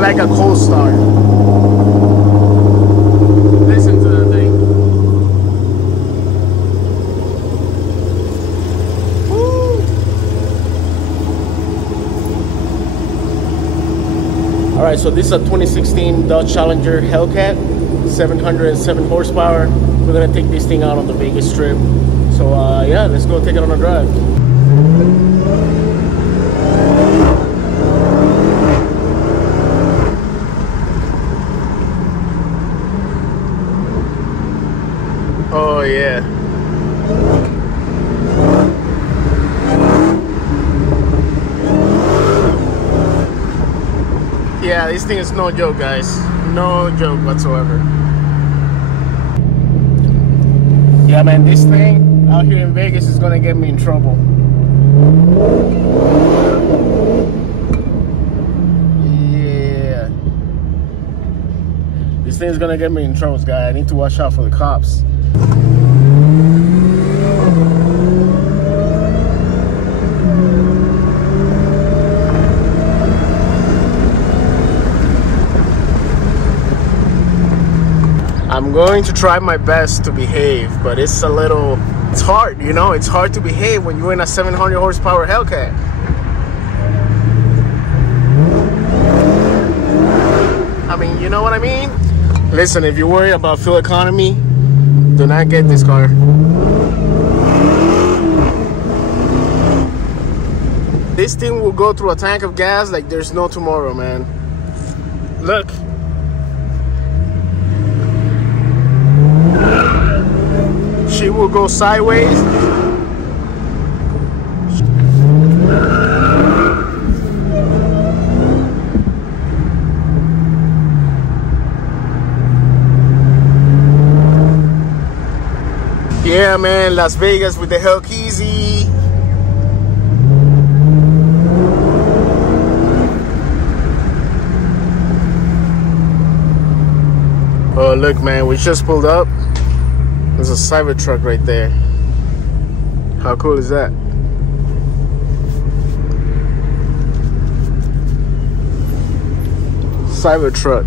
even like a cold start. Listen to the thing. Woo. All right, so this is a 2016 Dodge Challenger Hellcat, 707 horsepower. We're gonna take this thing out on the Vegas Strip. So yeah, let's go take it on a drive. Oh yeah. Yeah, this thing is no joke, guys. No joke whatsoever. Yeah, man, this thing out here in Vegas is gonna get me in trouble. Yeah. This thing is gonna get me in trouble, guys. I need to watch out for the cops. I'm going to try my best to behave, but it's hard, you know, it's hard to behave when you're in a 700 horsepower Hellcat. I mean, you know what I mean? Listen, if you're worried about fuel economy, do not get this car. This thing will go through a tank of gas like there's no tomorrow, man. Look. She will go sideways. Yeah, man, Las Vegas with the Hellcat. Oh, look, man, we just pulled up. There's a Cybertruck right there. How cool is that? Cybertruck.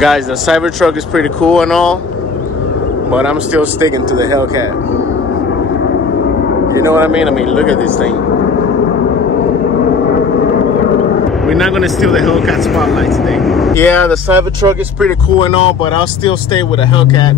Guys, the Cybertruck is pretty cool and all, but I'm still sticking to the Hellcat. You know what I mean? I mean, look at this thing. We're not gonna steal the Hellcat spotlight today. Yeah, the Cybertruck is pretty cool and all, but I'll still stay with a Hellcat.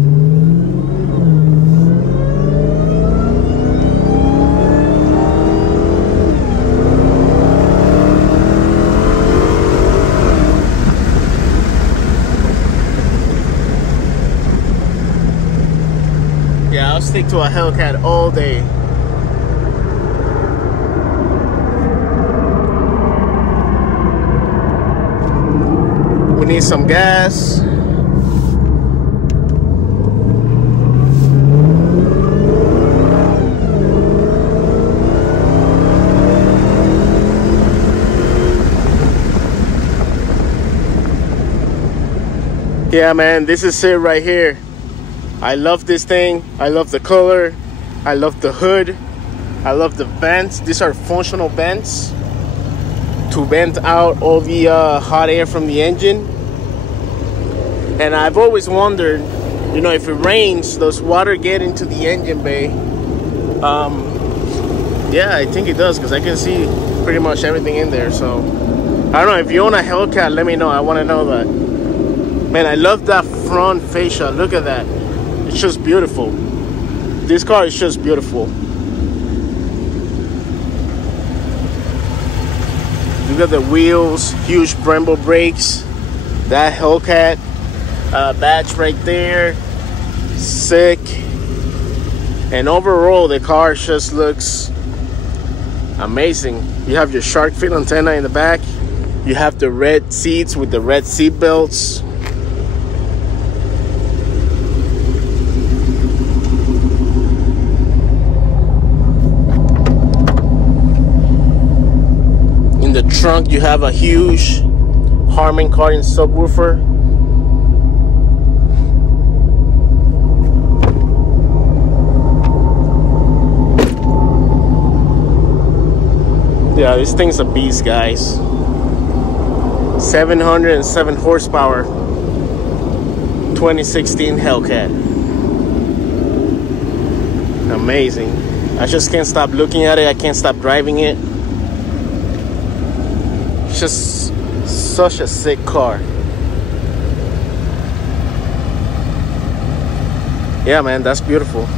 Yeah, I'll stick to a Hellcat all day. We need some gas. Yeah, man, this is it right here. I love this thing. I love the color. I love the hood. I love the vents. These are functional vents to vent out all the hot air from the engine. And I've always wondered, you know, if it rains, does water get into the engine bay? Yeah, I think it does, because I can see pretty much everything in there. So I don't know, if you own a Hellcat, let me know. I want to know that. Man, I love that front fascia. Look at that. It's just beautiful. This car is just beautiful. Look at the wheels, huge Brembo brakes. That Hellcat badge right there, sick. And overall, the car just looks amazing. You have your shark fin antenna in the back. You have the red seats with the red seat belts. In the trunk, you have a huge Harman Kardon subwoofer. Yeah, this thing's a beast, guys. 707 horsepower, 2016 Hellcat. Amazing. I just can't stop looking at it. I can't stop driving it. It's just such a sick car. Yeah, man, that's beautiful.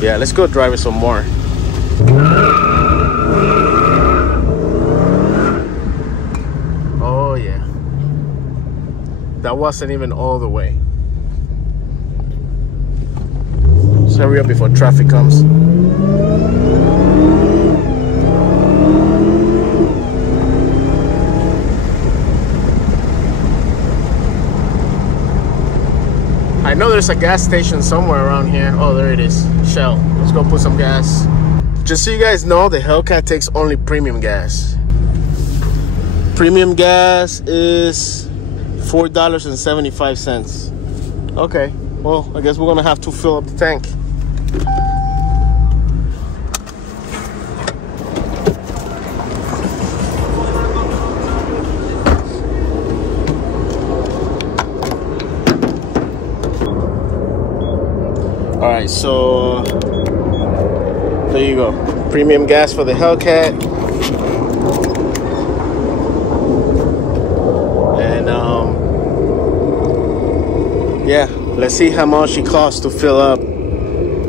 Yeah, let's go drive it some more. Oh yeah, that wasn't even all the way. Let's hurry up before traffic comes. I know there's a gas station somewhere around here. Oh, there it is. Shell. Let's go put some gas. Just so you guys know, the Hellcat takes only premium gas. Premium gas is $4.75. Okay, well, I guess we're gonna have to fill up the tank. All right, so there you go. Premium gas for the Hellcat. And yeah, let's see how much it costs to fill up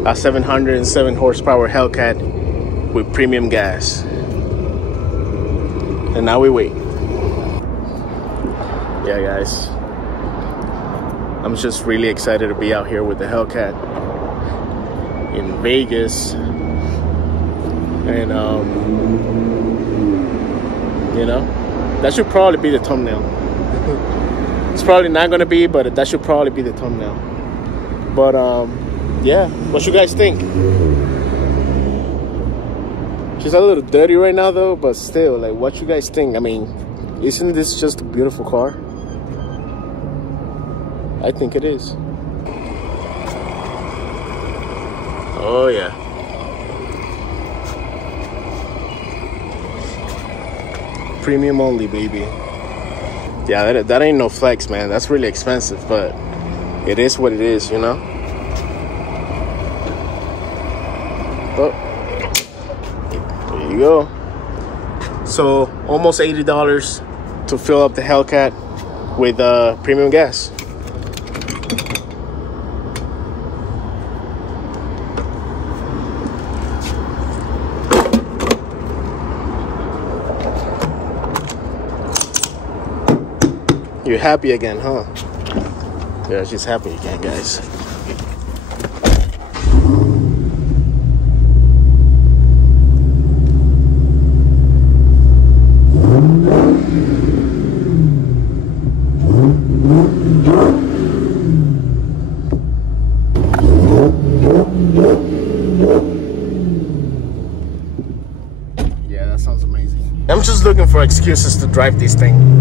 a 707 horsepower Hellcat with premium gas. And now we wait. Yeah, guys, I'm just really excited to be out here with the Hellcat in Vegas. And you know, that should probably be the thumbnail. It's probably not gonna be, but that should probably be the thumbnail. But yeah, what you guys think? She's a little dirty right now though, but still, like, what you guys think? I mean, isn't this just a beautiful car? I think it is. Oh yeah. Premium only, baby. Yeah, that ain't no flex, man. That's really expensive, but it is what it is, you know? Oh, there you go. So almost $80 to fill up the Hellcat with premium gas. You're happy again, huh? Yeah, she's happy again, guys. Yeah, that sounds amazing. I'm just looking for excuses to drive this thing.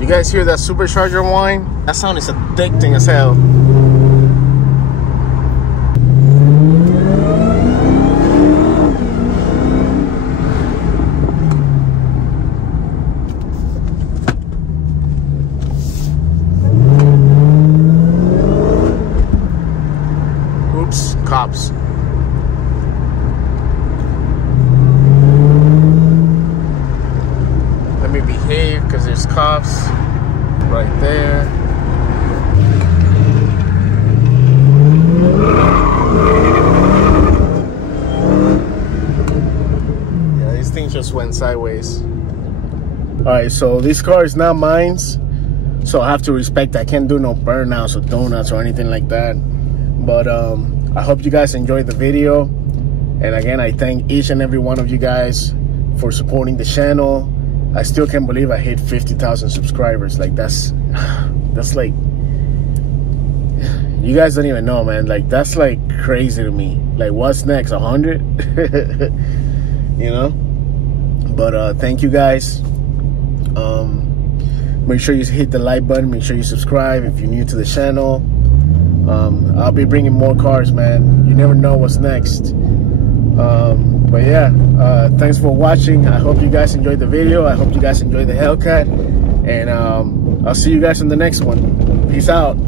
You guys hear that supercharger whine? That sound is addicting as hell. Oops, cops. Let me behave because there's cops right there. Yeah, this thing just went sideways. Alright, so this car is not mine, so I have to respect. I can't do no burnouts or donuts or anything like that. But I hope you guys enjoyed the video. And again, I thank each and every one of you guys for supporting the channel I still can't believe I hit 50,000 subscribers. Like that's like, you guys don't even know, man. Like that's like crazy to me. Like what's next? 100? You know? But thank you guys. Make sure you hit the like button. Make sure you subscribe if you're new to the channel. I'll be bringing more cars, man. You never know what's next. But yeah, thanks for watching. I hope you guys enjoyed the video. I hope you guys enjoyed the Hellcat. And I'll see you guys in the next one. Peace out.